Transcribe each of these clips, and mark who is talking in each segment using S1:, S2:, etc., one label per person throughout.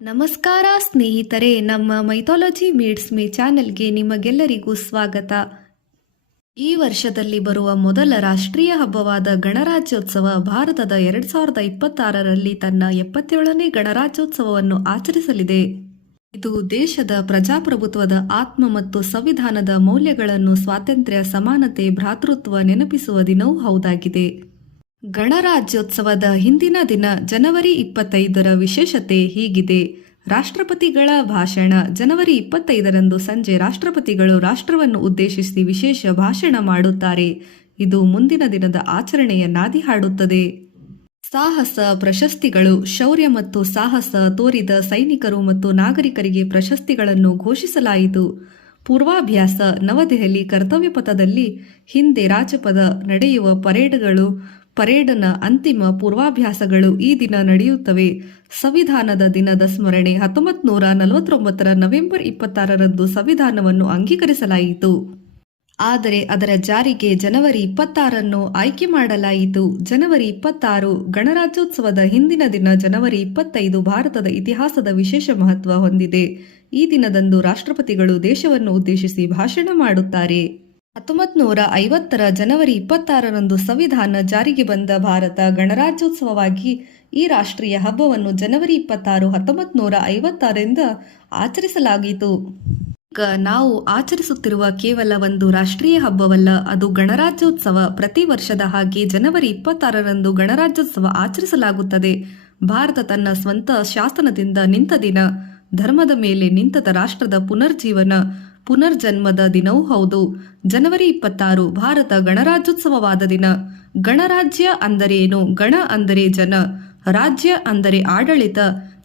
S1: ನಮಸ್ಕಾರ ಸ್ನೇಹಿತರೆ, ನಮ್ಮ ಮೈಥಾಲಜಿ ಮೀಡ್ಸ್ ಮೇ ಚಾನೆಲ್ಗೆ ನಿಮಗೆಲ್ಲರಿಗೂ ಸ್ವಾಗತ. ಈ ವರ್ಷದಲ್ಲಿ ಬರುವ ಮೊದಲ ರಾಷ್ಟ್ರೀಯ ಹಬ್ಬವಾದ ಗಣರಾಜ್ಯೋತ್ಸವ ಭಾರತದ ಎರಡ್ ಸಾವಿರದ ಇಪ್ಪತ್ತಾರರಲ್ಲಿ ತನ್ನ ಎಪ್ಪತ್ತೇಳನೇ ಗಣರಾಜ್ಯೋತ್ಸವವನ್ನು ಆಚರಿಸಲಿದೆ. ಇದು ದೇಶದ ಪ್ರಜಾಪ್ರಭುತ್ವದ ಆತ್ಮ ಮತ್ತು ಸಂವಿಧಾನದ ಮೌಲ್ಯಗಳನ್ನು ಸ್ವಾತಂತ್ರ್ಯ, ಸಮಾನತೆ, ಭ್ರಾತೃತ್ವ ನೆನಪಿಸುವ ದಿನವೂ ಹೌದಾಗಿದೆ. ಗಣರಾಜ್ಯೋತ್ಸವದ ಹಿಂದಿನ ದಿನ ಜನವರಿ ಇಪ್ಪತ್ತೈದರ ವಿಶೇಷತೆ ಹೀಗಿದೆ. ರಾಷ್ಟ್ರಪತಿಗಳ ಭಾಷಣ ಜನವರಿ ಇಪ್ಪತ್ತೈದರಂದು ಸಂಜೆ ರಾಷ್ಟ್ರಪತಿಗಳು ರಾಷ್ಟ್ರವನ್ನು ಉದ್ದೇಶಿಸಿ ವಿಶೇಷ ಭಾಷಣ ಮಾಡುತ್ತಾರೆ. ಇದು ಮುಂದಿನ ದಿನದ ಆಚರಣೆಯ ನಾದಿ ಹಾಡುತ್ತದೆ. ಸಾಹಸ ಪ್ರಶಸ್ತಿಗಳು, ಶೌರ್ಯ ಮತ್ತು ಸಾಹಸ ತೋರಿದ ಸೈನಿಕರು ಮತ್ತು ನಾಗರಿಕರಿಗೆ ಪ್ರಶಸ್ತಿಗಳನ್ನು ಘೋಷಿಸಲಾಯಿತು. ಪೂರ್ವಾಭ್ಯಾಸ ನವದೆಹಲಿ ಕರ್ತವ್ಯ ಪಥದಲ್ಲಿ ಹಿಂದೆ ರಾಜಪದ ನಡೆಯುವ ಪರೇಡ್ಗಳು ಪರೇಡ್ನ ಅಂತಿಮ ಪೂರ್ವಾಭ್ಯಾಸಗಳು ಈ ದಿನ ನಡೆಯುತ್ತವೆ. ಸಂವಿಧಾನದ ದಿನದ ಸ್ಮರಣೆ ಹತ್ತೊಂಬತ್ತು ನೂರ ನಲವತ್ತೊಂಬತ್ತರ ನವೆಂಬರ್ ಇಪ್ಪತ್ತಾರರಂದು ಸಂವಿಧಾನವನ್ನು ಅಂಗೀಕರಿಸಲಾಯಿತು. ಆದರೆ ಅದರ ಜಾರಿಗೆ ಜನವರಿ ಇಪ್ಪತ್ತಾರನ್ನು ಆಯ್ಕೆ ಮಾಡಲಾಯಿತು. ಜನವರಿ ಇಪ್ಪತ್ತಾರು ಗಣರಾಜ್ಯೋತ್ಸವದ ಹಿಂದಿನ ದಿನ ಜನವರಿ ಇಪ್ಪತ್ತೈದು ಭಾರತದ ಇತಿಹಾಸದ ವಿಶೇಷ ಮಹತ್ವ ಹೊಂದಿದೆ. ಈ ದಿನದಂದು ರಾಷ್ಟ್ರಪತಿಗಳು ದೇಶವನ್ನು ಉದ್ದೇಶಿಸಿ ಭಾಷಣ ಮಾಡುತ್ತಾರೆ. ಹತ್ತೊಂಬತ್ತು ನೂರ ಐವತ್ತರ ಜನವರಿ ಇಪ್ಪತ್ತಾರರಂದು ಸಂವಿಧಾನ ಜಾರಿಗೆ ಬಂದ ಭಾರತ ಗಣರಾಜ್ಯೋತ್ಸವವಾಗಿ ಈ ರಾಷ್ಟ್ರೀಯ ಹಬ್ಬವನ್ನು ಜನವರಿ ಇಪ್ಪತ್ತಾರು ಹತ್ತೊಂಬತ್ತು ನೂರ ಐವತ್ತಾರರಿಂದ ಆಚರಿಸಲಾಗಿತು ಈಗ ನಾವು ಆಚರಿಸುತ್ತಿರುವ ಕೇವಲ ಒಂದು ರಾಷ್ಟ್ರೀಯ ಹಬ್ಬವಲ್ಲ, ಅದು ಗಣರಾಜ್ಯೋತ್ಸವ. ಪ್ರತಿ ವರ್ಷದ ಹಾಗೆ ಜನವರಿ ಇಪ್ಪತ್ತಾರರಂದು ಗಣರಾಜ್ಯೋತ್ಸವ ಆಚರಿಸಲಾಗುತ್ತದೆ. ಭಾರತ ತನ್ನ ಸ್ವಂತ ಶಾಸನದಿಂದ ನಿಂತ ದಿನ, ಧರ್ಮದ ಮೇಲೆ ನಿಂತದ ರಾಷ್ಟ್ರದ ಪುನರ್ಜೀವನ. ಪುನರ್ಜನ್ಮದ ದಿನವೂ ಹೌದು. ಜನವರಿ ಇಪ್ಪತ್ತಾರು, ಭಾರತ ಗಣರಾಜ್ಯೋತ್ಸವವಾದ ದಿನ. ಗಣರಾಜ್ಯ ಅಂದರೇನು ಗಣ ಅಂದರೆ ಜನ. ರಾಜ್ಯ ಅಂದರೆ ಆಡಳಿತ.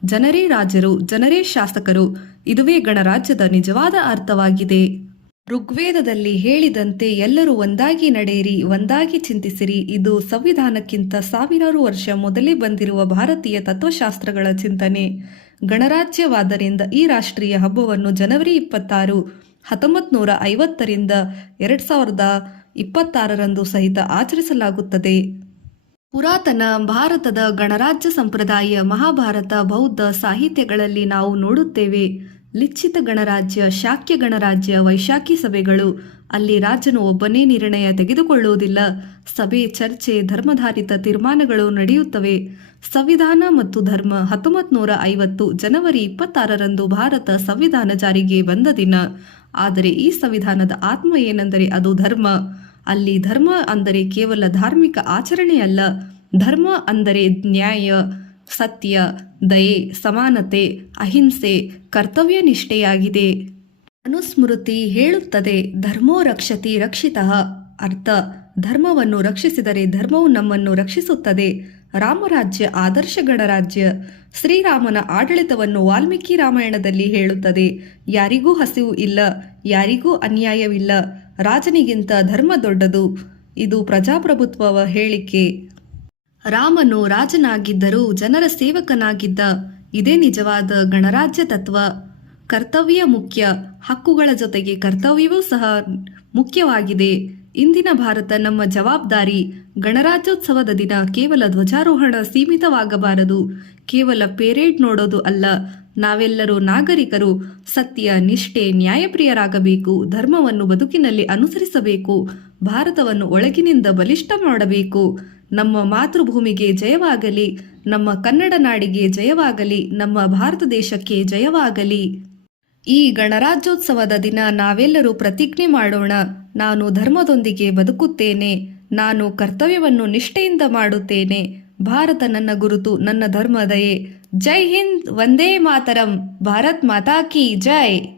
S1: ಜನರೇ ರಾಜರು, ಜನರೇ ಶಾಸಕರು. ಇದುವೇ ಗಣರಾಜ್ಯದ ನಿಜವಾದ ಅರ್ಥವಾಗಿದೆ. ಋಗ್ವೇದದಲ್ಲಿ ಹೇಳಿದಂತೆ ಎಲ್ಲರೂ ಒಂದಾಗಿ ನಡೆಯಿರಿ, ಒಂದಾಗಿ ಚಿಂತಿಸಿರಿ. ಇದು ಸಂವಿಧಾನಕ್ಕಿಂತ ಸಾವಿರಾರು ವರ್ಷ ಮೊದಲೇ ಬಂದಿರುವ ಭಾರತೀಯ ತತ್ವಶಾಸ್ತ್ರಗಳ ಚಿಂತನೆ. ಗಣರಾಜ್ಯವಾದ್ದರಿಂದ ಈ ರಾಷ್ಟ್ರೀಯ ಹಬ್ಬವನ್ನು ಜನವರಿ ಇಪ್ಪತ್ತಾರು ಹತ್ತೊಂಬತ್ತು ನೂರ ಐವತ್ತರಿಂದ ಎರಡು ಸಾವಿರದ ಇಪ್ಪತ್ತಾರರಂದು ಸಹಿತ ಆಚರಿಸಲಾಗುತ್ತದೆ. ಪುರಾತನ ಭಾರತದ ಗಣರಾಜ್ಯ ಸಂಪ್ರದಾಯ ಮಹಾಭಾರತ ಬೌದ್ಧ ಸಾಹಿತ್ಯಗಳಲ್ಲಿ ನಾವು ನೋಡುತ್ತೇವೆ. ಲಿಚ್ಛಿತ ಗಣರಾಜ್ಯ, ಶಾಕ್ಯ ಗಣರಾಜ್ಯ, ವೈಶಾಖಿ ಸಭೆಗಳು. ಅಲ್ಲಿ ರಾಜನು ಒಬ್ಬನೇ ನಿರ್ಣಯ ತೆಗೆದುಕೊಳ್ಳುವುದಿಲ್ಲ. ಸಭೆ, ಚರ್ಚೆ, ಧರ್ಮಧಾರಿತ ತೀರ್ಮಾನಗಳು ನಡೆಯುತ್ತವೆ. ಸಂವಿಧಾನ ಮತ್ತು ಧರ್ಮ ಹತ್ತೊಂಬತ್ತು ನೂರ ಐವತ್ತು ಜನವರಿ ಇಪ್ಪತ್ತಾರರಂದು ಭಾರತ ಸಂವಿಧಾನ ಜಾರಿಗೆ ಬಂದ ದಿನ. ಆದರೆ ಈ ಸಂವಿಧಾನದ ಆತ್ಮ ಏನೆಂದರೆ ಅದು ಧರ್ಮ. ಅಲ್ಲಿ ಧರ್ಮ ಅಂದರೆ ಕೇವಲ ಧಾರ್ಮಿಕ ಆಚರಣೆಯಲ್ಲ. ಧರ್ಮ ಅಂದರೆ ನ್ಯಾಯ. ಸತ್ಯ, ದಯೆ, ಸಮಾನತೆ, ಅಹಿಂಸೆ, ಕರ್ತವ್ಯ ನಿಷ್ಠೆಯಾಗಿದೆ. ಅನುಸ್ಮೃತಿ ಹೇಳುತ್ತದೆ, ಧರ್ಮೋ ರಕ್ಷತಿ ರಕ್ಷಿತ. ಅರ್ಥ, ಧರ್ಮವನ್ನು ರಕ್ಷಿಸಿದರೆ ಧರ್ಮವು ನಮ್ಮನ್ನು ರಕ್ಷಿಸುತ್ತದೆ. ರಾಮರಾಜ್ಯ ಆದರ್ಶ ಗಣರಾಜ್ಯ. ಶ್ರೀರಾಮನ ಆಡಳಿತವನ್ನು ವಾಲ್ಮೀಕಿ ರಾಮಾಯಣದಲ್ಲಿ ಹೇಳುತ್ತದೆ, ಯಾರಿಗೂ ಹಸಿವು ಇಲ್ಲ, ಯಾರಿಗೂ ಅನ್ಯಾಯವಿಲ್ಲ, ರಾಜನಿಗಿಂತ ಧರ್ಮ ದೊಡ್ಡದು. ಇದು ಪ್ರಜಾಪ್ರಭುತ್ವವ ಹೇಳಿಕೆ. ರಾಮನು ರಾಜನಾಗಿದ್ದರೂ ಜನರ ಸೇವಕನಾಗಿದ್ದ ಇದೇ ನಿಜವಾದ ಗಣರಾಜ್ಯ ತತ್ವ. ಕರ್ತವ್ಯ ಮುಖ್ಯ. ಹಕ್ಕುಗಳ ಜೊತೆಗೆ ಕರ್ತವ್ಯವೂ ಸಹ ಮುಖ್ಯವಾಗಿದೆ. ಇಂದಿನ ಭಾರತ ನಮ್ಮ ಜವಾಬ್ದಾರಿ. ಗಣರಾಜ್ಯೋತ್ಸವದ ದಿನ ಕೇವಲ ಧ್ವಜಾರೋಹಣ ಸೀಮಿತವಾಗಬಾರದು. ಕೇವಲ ಪೇರೇಡ್ ನೋಡೋದು ಅಲ್ಲ. ನಾವೆಲ್ಲರೂ ನಾಗರಿಕರು. ಸತ್ಯ, ನಿಷ್ಠೆ, ನ್ಯಾಯಪ್ರಿಯರಾಗಬೇಕು. ಧರ್ಮವನ್ನು ಬದುಕಿನಲ್ಲಿ ಅನುಸರಿಸಬೇಕು. ಭಾರತವನ್ನು ಒಳಗಿನಿಂದ ಬಲಿಷ್ಠ ಮಾಡಬೇಕು. ನಮ್ಮ ಮಾತೃಭೂಮಿಗೆ ಜಯವಾಗಲಿ, ನಮ್ಮ ಕನ್ನಡ ನಾಡಿಗೆ ಜಯವಾಗಲಿ, ನಮ್ಮ ಭಾರತ ದೇಶಕ್ಕೆ ಜಯವಾಗಲಿ. ಈ ಗಣರಾಜ್ಯೋತ್ಸವದ ದಿನ ನಾವೆಲ್ಲರೂ ಪ್ರತಿಜ್ಞೆ ಮಾಡೋಣ. ನಾನು ಧರ್ಮದೊಂದಿಗೆ ಬದುಕುತ್ತೇನೆ. ನಾನು ಕರ್ತವ್ಯವನ್ನು ನಿಷ್ಠೆಯಿಂದ ಮಾಡುತ್ತೇನೆ. ಭಾರತ ನನ್ನ ಗುರುತು, ನನ್ನ ಧರ್ಮದಯೇ. ಜೈ ಹಿಂದ್, ವಂದೇ ಮಾತರಂ. ಭಾರತ್ ಮಾತಾ ಕಿ ಜೈ.